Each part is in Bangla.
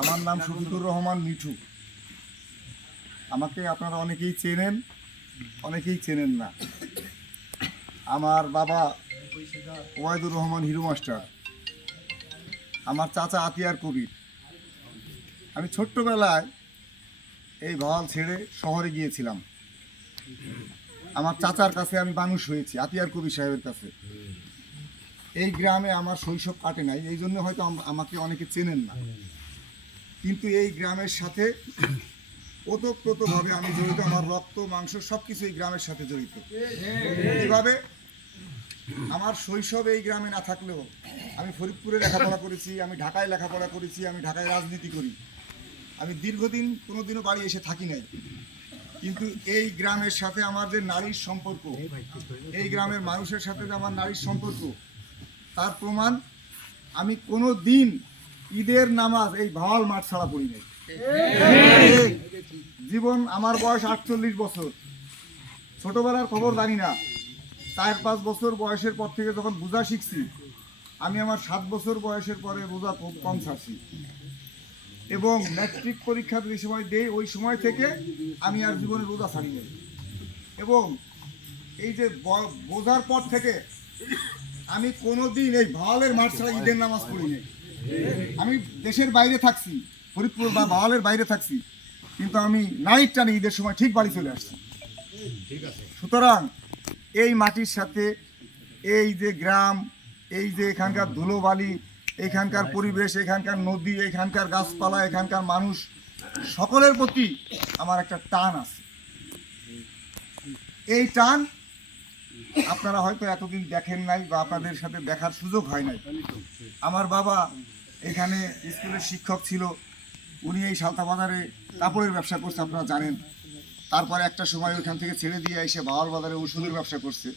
আমার নাম শফিকুর রহমান মিঠু। আমাকে আপনারা অনেকেই চেনেন, অনেকেই চেনেন না। আমার বাবা ওবায়দুর রহমান হিরো মাস্টার, আমার চাচা আতিয়ার কবির। আমি ছোট্টবেলায় এই ভাওয়াল ছেড়ে শহরে গিয়েছিলাম। আমার চাচার কাছে আমি মানুষ হয়েছি, আতিয়ার কবির সাহেবের কাছে। এই গ্রামে আমার শৈশব কাটে নাই, এই জন্য হয়তো আমাকে অনেকে চেনেন না, কিন্তু এই গ্রামের সাথে ওতপ্রোতভাবে আমি জড়িত। আমার রক্ত মাংস সব কিছু এই গ্রামের সাথে জড়িত। এইভাবে আমার শৈশব এই গ্রামে না থাকলেও আমি ফরিদপুরে লেখাপড়া করেছি, আমি ঢাকায় লেখাপড়া করেছি, আমি ঢাকায় রাজনীতি করি। আমি দীর্ঘদিন কোনোদিনও বাড়ি এসে থাকি নাই, কিন্তু এই গ্রামের সাথে আমার যে নারীর সম্পর্ক, এই গ্রামের মানুষের সাথে যে আমার নারীর সম্পর্ক, তার প্রমাণ আমি কোনো দিন ঈদের নামাজ এই ভাওয়াল মাঠ ছাড়া পড়ি নাই। জীবন, আমার বয়স 48 বছর। ছোটবেলার খবর জানি না, 4-5 বছর বয়সের পর থেকে যখন বোঝা শিখছি, আমি আমার 7 বছর বয়সের পরে বোঝা খুব কম ছাড়ছি। এবং ম্যাট্রিক পরীক্ষা যে সময় দেই, ওই সময় থেকে আমি আর জীবনে রোজা ছাড়ি নাই। এবং এই যে বোঝার পর থেকে আমি কোনোদিন এই ভাওয়ালের মাঠ ছাড়া ঈদের নামাজ পড়ি নাই। আমি দেশের বাইরে থাকছি, ফরিদপুর বা ভাওয়ালের বাইরে থাকছি, কিন্তু আমি নাইট টানে ঈদের সময় ঠিক বাড়ি চলে আসছি। সুতরাং এই মাটির সাথে এই যে গ্রাম, এই যে এখানকার ধুলোবালি, এখানকার পরিবেশ, এখানকার নদী, এখানকার গাছপালা, এখানকার মানুষ, সকলের প্রতি আমার একটা টান আছে। এই টান আপনারা হয়তো এতদিন দেখেন নাই বা আপনাদের সাথে দেখার সুযোগ হয় নাই। আমার বাবা এখানে স্কুলের শিক্ষক ছিল, উনি এই সালতা বাজারে কাপড়ের ব্যবসা করছে, আপনারা জানেন। তারপরে একটা সময় ওইখান থেকে ছেড়ে দিয়ে এসে ভাওয়াল বাজারে ওষুধের ব্যবসা করছে।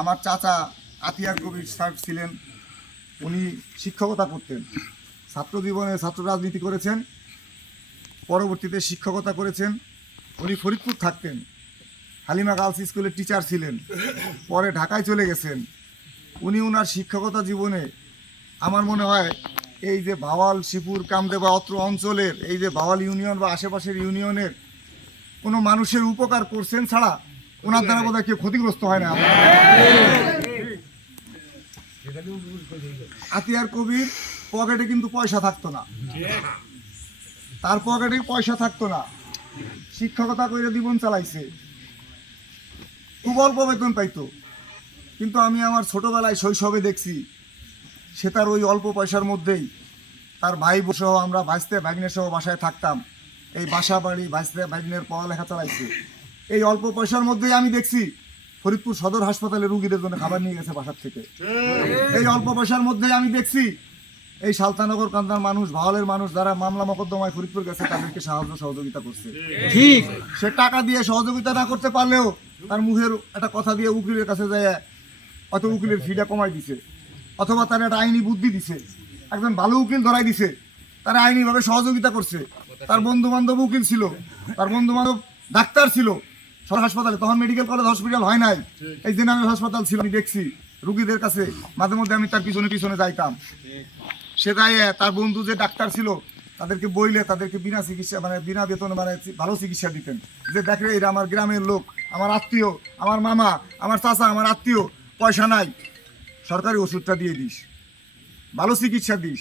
আমার চাচা আতিয়ার কবির স্যার ছিলেন, উনি শিক্ষকতা করতেন। ছাত্র জীবনে ছাত্র রাজনীতি করেছেন, পরবর্তীতে শিক্ষকতা করেছেন। উনি ফরিদপুর থাকতেন, হালিমা গার্লস স্কুলের টিচার ছিলেন, পরে ঢাকায় চলে গেছেন। উনি ওনার শিক্ষকতা জীবনে আমার মনে হয় এই যে ভাওয়াল, শিবপুর, কামদেবা অত্র অঞ্চলের এই যে ভাওয়াল ইউনিয়ন বা আশেপাশের ইউনিয়নের কোনো মানুষের উপকার করছেন ছাড়া ওনার দ্বারা বোধহয় কেউ ক্ষতিগ্রস্ত হয় না। আতিয়ার কবির পকেটে কিন্তু পয়সা থাকতো না, তার পকেটে পয়সা থাকতো না। শিক্ষকতা করে জীবন চালাইছে, খুব অল্প বেতন পাইতো। কিন্তু আমি আমার ছোটবেলায় শৈশবে দেখছি সে তার ওই অল্প পয়সার মধ্যেই তার ভাই সহ, আমরা ভাইস্তে ভাগ্নে সহ বাসায় থাকতাম। এই বাসা বাড়ি ভাইস্তে ভাগ্নের পড়ালেখা চালাইছে। এই অল্প পয়সার মধ্যেই আমি দেখছি ফরিদপুর সদর হাসপাতালে রুগীদের জন্য খাবার নিয়ে গেছে বাসার থেকে। এই অল্প পয়সার মধ্যেই আমি দেখছি এই সালতানগর কান্দার মানুষ, ভাওয়ালের মানুষ যারা মামলা মকদ্দমায় ফরিদপুর গেছে, তাদেরকে সাহায্য সহযোগিতা করছে। ঠিক, সে টাকা দিয়ে সহযোগিতা না করতে পারলেও তার মুখের একটা কথা দিয়ে উকিলের কাছে যায়, অত উকিলের ফিটা কমাই দিছে, অথবা তার একটা আইনি বুদ্ধি দিছে, একজন ভালো উকিল ধরাই দিছে, তারা আইনিভাবে সহযোগিতা করছে। তার বন্ধু বান্ধব উকিল ছিল, তার বন্ধু বান্ধব ডাক্তার ছিল সদর হাসপাতালে, তখন মেডিকেল কলেজ হসপিটাল হয় নাই, এই জেনারেল হাসপাতাল ছিল। আমি দেখছি রুগীদের কাছে মাঝে মধ্যে আমি তার পিছনে পিছনে যাইতাম। সে গায়ে তার বন্ধু যে ডাক্তার ছিল তাদেরকে বইলে তাদেরকে বিনা চিকিৎসা, মানে বিনা বেতনে, মানে ভালো চিকিৎসা দিতেন। যে দেখে এরা আমার গ্রামের লোক, আমার আত্মীয়, আমার মামা, আমার চাচা, আমার আত্মীয়, পয়সা নাই, সরকারি ওষুধটা দিয়ে দিস, ভালো চিকিৎসা দিস।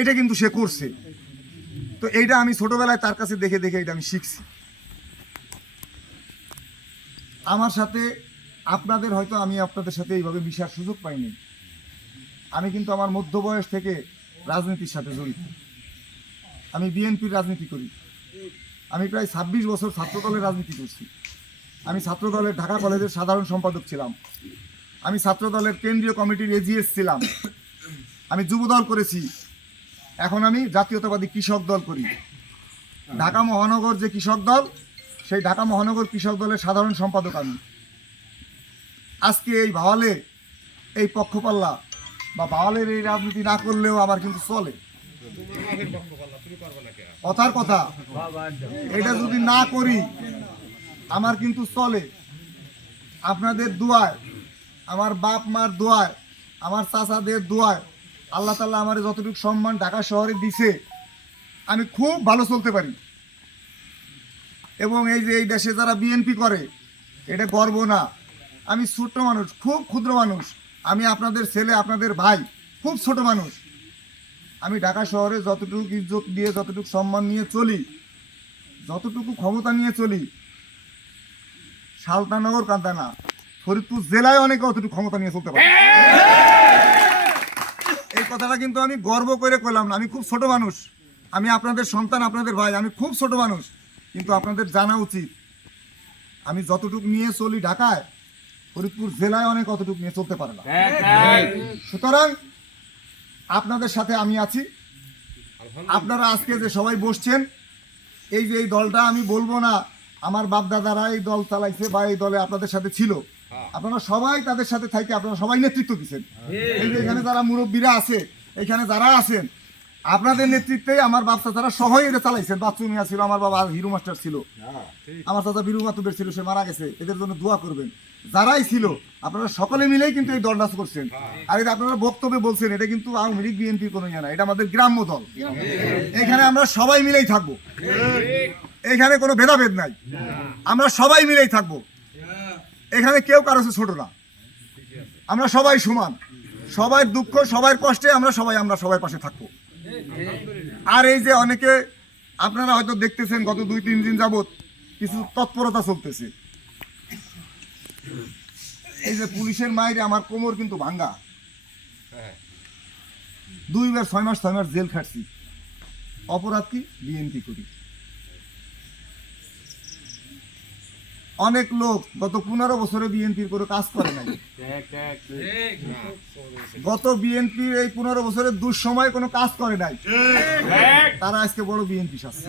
এটা কিন্তু সে করছে। তো এইটা আমি ছোটবেলায় তার কাছে দেখে দেখে এটা আমি শিখছি। আমার সাথে আপনাদের হয়তো আমি আপনাদের সাথে এইভাবে মিশার সুযোগ পাইনি। আমি কিন্তু আমার মধ্য বয়স থেকে রাজনীতির সাথে জড়িত। আমি বিএনপির রাজনীতি করি। আমি প্রায় 26 বছর ছাত্রদলের রাজনীতি করছি। আমি ছাত্রদলের ঢাকা কলেজের সাধারণ সম্পাদক ছিলাম। আমি ছাত্রদলের কেন্দ্রীয় কমিটির এজিএস ছিলাম। আমি যুবদল করেছি। এখন আমি জাতীয়তাবাদী কৃষক দল করি। ঢাকা মহানগর যে কৃষক দল, সেই ঢাকা মহানগর কৃষক দলের সাধারণ সম্পাদক আমি। আজকে এই ভাওয়ালে এই পক্ষপাল্লা বা ভাওয়ালের এই রাজনীতি না করলেও আমার কিন্তু চলে। কথার কথা, এটা যদি না করি আমার কিন্তু চলে। আপনাদের দোয়ায়, আমার বাপ মার দোয়ায়, আমার চাচাদের দোয়ায় আল্লাহ তাআলা আমার যতটুকু সম্মান ঢাকা শহরে দিছে, আমি খুব ভালো চলতে পারি, এবং এই যে এই দেশে যারা বিএনপি করে এটা গর্ব না। আমি ছোট মানুষ, খুব ক্ষুদ্র মানুষ, আমি আপনাদের ছেলে, আপনাদের ভাই, খুব ছোট মানুষ। আমি ঢাকা শহরে যতটুকু ইজ্জত দিয়ে, যতটুকু সম্মান নিয়ে চলি, যতটুকু ক্ষমতা নিয়ে চলি, সালতানগর কান্দা না, ফরিদপুর জেলায় অনেকে অতটুকু ক্ষমতা নিয়ে চলতে পারে। এই কথাটা কিন্তু আমি গর্ব করে কইলাম না। আমি খুব ছোট মানুষ, আমি আপনাদের সন্তান, আপনাদের ভাই, আমি খুব ছোট মানুষ, কিন্তু আপনাদের জানা উচিত আমি যতটুকু নিয়ে চলি ঢাকায়, ফরিদপুর জেলায় অনেক অতটুকু নিয়ে চলতে পারে না। সুতরাং আপনাদের সাথে আমি আছি। আপনারা আজকে যে সবাই বসছেন, এই যে এই দলটা, আমি বলবো না আমার বাপ দাদারা এই দল চালাইছে বা এই দলে আপনাদের সাথে ছিল, আপনারা সবাই তাদের সাথে থাকি, আপনারা সবাই নেতৃত্ব দিচ্ছেন। এই যে এখানে যারা মুরব্বীরা আছে, এখানে যারা আছেন, আপনাদের নেতৃত্বে আমার বাপ চাচারা সবাই এটা চালাইছেন। বাচ্চু মিয়া ছিল, আমার বাবা হিরু মাস্টার ছিল, আমার চাচা বিরু মাতুবের ছিল, সে মারা গেছে, এদের জন্য দোয়া করবেন। যারাই ছিল আপনারা সকলে মিলেই কিন্তু এই দলটা করছেন। আর এটা আপনারা বক্তব্যে বলছেন, এটা কিন্তু আওয়ামী লীগ বিএনপি কোনো ইয়ে না, এটা আমাদের গ্রাম্য দল। এখানে আমরা সবাই মিলেই থাকবো, এখানে কোনো ভেদাভেদ নাই, আমরা সবাই মিলেই থাকবো। এখানে কেউ কারো চেয়ে ছোট না, আমরা সবাই সমান, সবার দুঃখ সবার কষ্টে আমরা সবার পাশে থাকবো। আর এই যে অনেকে আপনারা হয়তো দেখতেছেন গত 2-3 দিন যাবত কিছু তৎপরতা চলতেছে। এই যে পুলিশের মাইরে আমার কোমর কিন্তু ভাঙ্গা, 2 বার 6 মাস জেল খাটছি। অপরাধ কি? বিএনপি করি। অনেক লোক গত 15 বছরে বিএনপির কোনো কাজ করে নাই। গত বিএনপির এই 15 বছরের দুঃসময় কোনো কাজ করে নাই, তারা আজকে বড় বিএনপি শাসছে।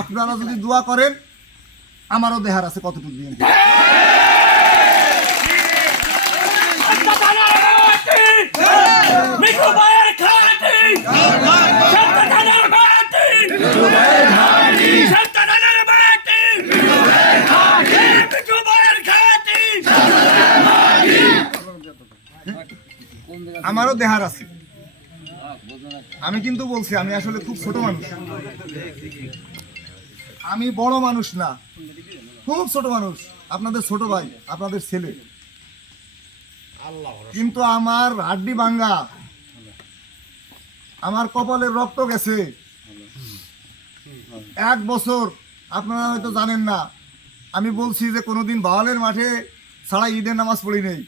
আপনারা যদি দোয়া করেন, আমারও দেহার আছে কতটুকু বিএনপি। আমারও দেহার আছে। আমি কিন্তু বলছি আমি আসলে খুব ছোট মানুষ, আমি বড় মানুষ না, খুব ছোট মানুষ, আপনাদের ছোট ভাই, আপনাদের ছেলে। কিন্তু আমার হাড্ডি ভাঙ্গা, আমার কপালের রক্ত গেছে। 1 বছর আপনারা হয়তো জানেন না, আমি বলছি যে কোনোদিন বাওয়ালের মাঠে ছাড়া ঈদের নামাজ পড়ি নেই।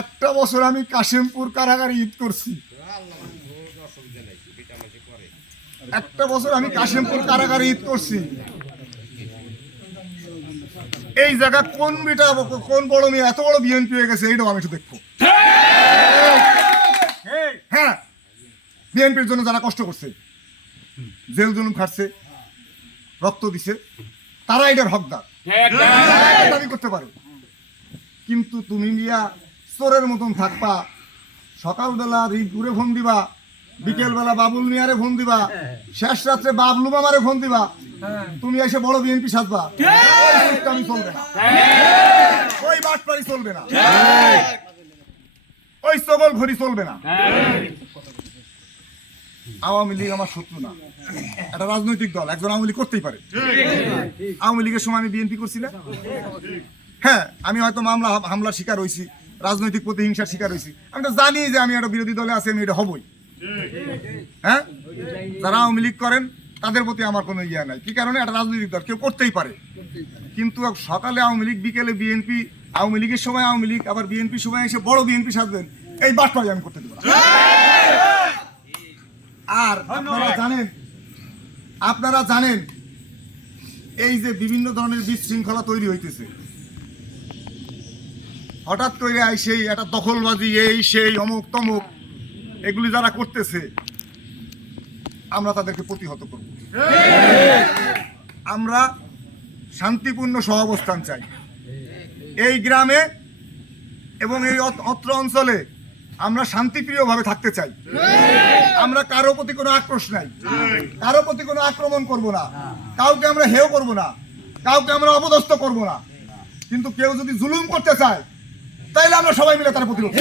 1টা বছর আমি কাশিমপুর কারাগারে ঈদ করছি। 1টা বছর আমি কাশিমপুর কারাগারে ঈদ করছি। এই জায়গা কোন বেটা, কোন বড় মেয়ে এত বড় বিএনপি হয়ে গেছে, এইটাও আমি একটু দেখবো। হ্যাঁ, বিএনপির জন্য যারা কষ্ট করছে, জেল জুলুম খাটছে, রক্ত দিছে, তারা এটার হকদার, দাবি করতে পারে। কিন্তু তুমি মিয়া চোরের মতন থাকবা, সকালবেলা রিঙ্কুরে ফোন দিবা, বিকেলবেলা বাবুল মিয়ারে ফোন দিবা, শেষ রাত্রে বাবলু মামারে ফোন দিবা, তুমি এসে বড় বিএনপি সাজবা, আমি চলবে না, ওই বাটপাড়ি চলবে না, ওই সকল ঘড়ি চলবে না। আওয়ামী লীগ আমার শত্রু না, একটা রাজনৈতিক দল, একজন আওয়ামী লীগ করতেই পারে। আওয়ামী লীগের সময় আমি বিএনপি করছি না? হ্যাঁ, আমি হয়তো হামলার শিকার হয়েছি, রাজনৈতিক প্রতিহিংসার শিকার হয়েছি, আমি তো জানি যে আমি একটা বিরোধী দলে আছি, আমি এটা হবই। হ্যাঁ, যারা আওয়ামী লীগ করেন তাদের প্রতি আমার কোনো ইয়া নাই। কি কারণে? একটা রাজনৈতিক দল, কেউ করতেই পারে। কিন্তু সকালে আওয়ামী লীগ, বিকেলে বিএনপি, আওয়ামী লীগের সময় আওয়ামী লীগ, আবার বিএনপির সময় এসে বড় বিএনপি সাজবেন, এই বাটপাড়ি আমি করতে দেব না। আর আপনারা জানেন এই যে বিভিন্ন ধরনের বিশৃঙ্খলা তৈরি হইতেছে, হঠাৎ করে সেই একটা দখলবাজি, এই সেই অমুক তমুক, এগুলি যারা করতেছে আমরা তাদেরকে প্রতিহত করব। আমরা শান্তিপূর্ণ সহাবস্থান চাই এই গ্রামে এবং এই অত্র অঞ্চলে। আমরা শান্তিপ্রিয়ভাবে থাকতে চাই। আমরা কারো প্রতি কোনো আক্রোশ নাই, কারো প্রতি কোনো আক্রমণ করব না, কাউকে আমরা হেয় করব না, কাউকে আমরা অপদস্থ করব না। কিন্তু কেউ যদি জুলুম করতে চায় তাইলে আমরা সবাই মিলে তার প্রতিরোধ